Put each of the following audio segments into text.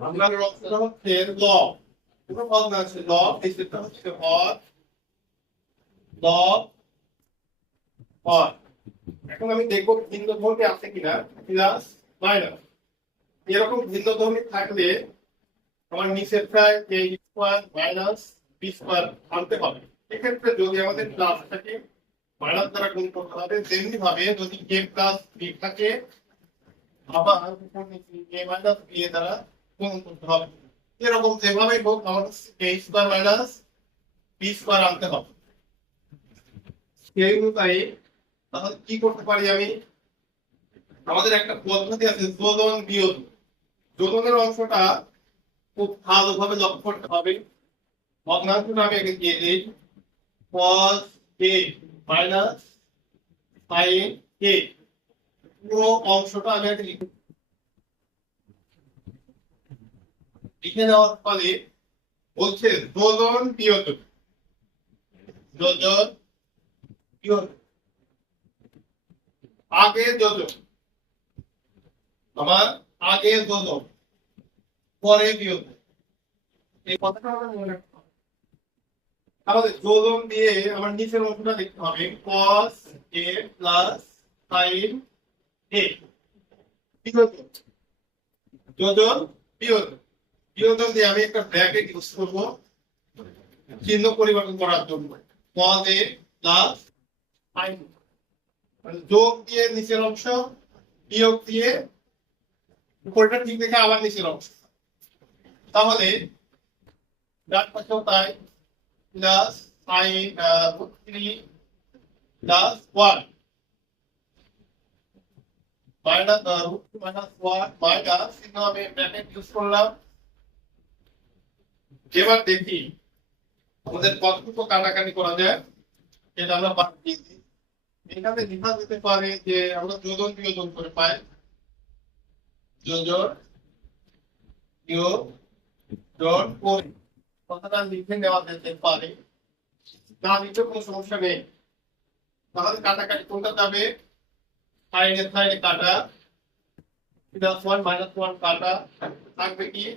আমরা অংশটা হচ্ছে লব কোনো পদ আছে লব এই সেটটা হচ্ছে পদ লব পদ এখন আমি দেখব ভিন্ন ধর্মী আছে কিনা প্লাস মাইনাস এরকম ভিন্ন ধর্মী থাকলে আমার নিচের প্রায় A square minus B square আনতে হবে এক্ষেত্রে যদি আমাদের প্লাস থাকে মাইনাস দ্বারা গুণ করতে হবে তেমনি ভাবে যদি কে প্লাস বি থাকে আবার এ মাইনাস বি এর দ্বারা এরকম যেভাবেই হোক, আমাদের A square minus B square আনতে হবে। সেই অনুযায়ী তাহলে কি করতে পারি আমি? আমাদের একটা পদ্ধতি আছে, যোজন বিয়োগ যোজনের অংশটা খুব ভালোভাবে লক্ষ্য করতে হবে। ভগ্নাংশটা আমি আগে দিয়ে দিই। cos a minus sin a পুরো অংশটা আমি আগে লিখে লিখে নেওয়ার ফলে বলছে বিয়োগ যোজন বিয়োগ আগে যোজন। আমার আগে যোজন। পরে বিয়োগ এই কথাটা তাহলে যোজন দিয়ে আমার নিচের অংশটা লিখতে হবে। cos a plus sin a যোজন বিয়োগ বিয়োজন দিয়ে আমি একটা ব্র্যাকেট ইউজ করব। চিহ্ন পরিবর্তন করার জন্য। a প্লাস sin মানে যোগ দিয়ে নিচের অংশ, বিয়োগ দিয়ে উপরটা ঠিক দেখে আবার নিচের অংশ। তাহলে ডান পাশেও তাই। Plus sine three plus one minus root minus one minus চিহ্ন আমি ব্র্যাকেট ইউজ করলাম। এবার দেখি আমাদের কতটুকু কাটাকাটি করা যায়, সেটা আমরা বাদ দিয়েছি এখানে লেখা যেতে পারে যে আমরা যোজন বিয়োজন করে পাই। যোজন করে। কথাটা লিখে নেওয়া যেতে পারে। না কোনো সমস্যা নেই। তাহলে কাটাকাটি কোনটা যাবে? সাইডে সাইডে কাটা। প্লাস ওয়ান, মাইনাস ওয়ান কাটা। থাকবে কি?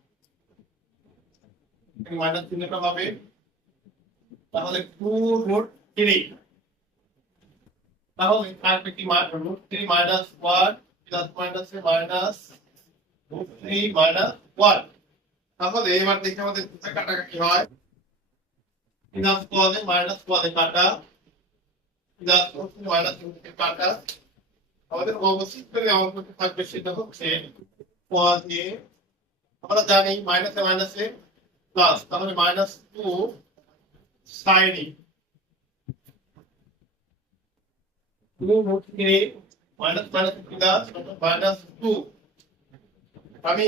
মাইনাস চিহ্নটা পাবে তাহলে টু রুট থ্রি তাহলে থাকবে কি root three minus one, plus minus minus root three minus one. তাহলে এবার দেখি আমাদের কোথায় কাটাকাটি হয়। প্লাস কোয়ালে মাইনাস কোয়ালে কাটা। প্লাস মাইনাস কাটা। আমাদের অবশিষ্ট যে অঙ্কটি থাকবে সেটা হচ্ছে কোয়ালে আমরা জানি মাইনাসে মাইনাসে প্লাস তাহলে মাইনাস টু সাইন টু আমি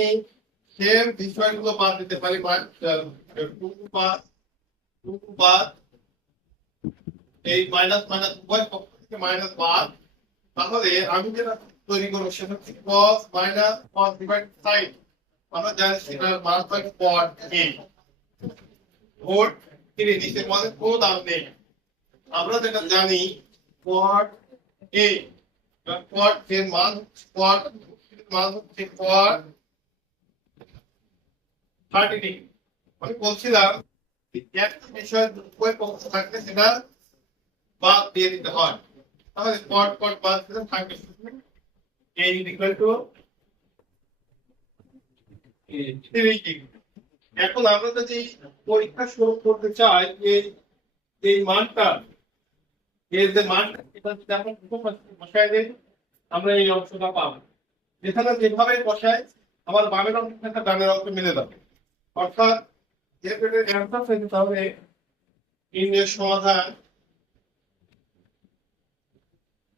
সেম বিষয়গুলো বাদ দিতে পারি বাদ এই মাইনাস মাইনাস উভয় পক্ষ থেকে মাইনাস বাদ তাহলে আমি যেটা তৈরি করব সেটা হচ্ছে cos minus cos divide sine আমরা জানি সেটার মান হয় পট এ ভোট থ্রি নিচের মানে কোনো দাম নেই। আমরা যেটা জানি পট এ পট এর মান পট মান হচ্ছে পট থার্টি আমি বলছিলাম একটা বিষয় উভয় পক্ষ থাকলে সেটা বাদ দিয়ে দিতে হয়। তাহলে পট পট বাদ দিলে থাকবে এ ইকুয়াল টু এখন আমরা যদি পরীক্ষা শুরু করতে চাই যে এই মানটা এর যে মানটা এটা যদি আমরা বসায় দিই, আমরা এই অংশটা পাবো। যেখানে যেভাবে বসাই আমার বামের অংশ থেকে ডানের অংশ মিলে যাবে। অর্থাৎ যেহেতু অ্যান্সার হয়েছে, তাহলে ইন্দ্রের সমাধান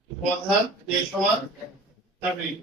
সমাধান যে সমান থ্যাংক ইউ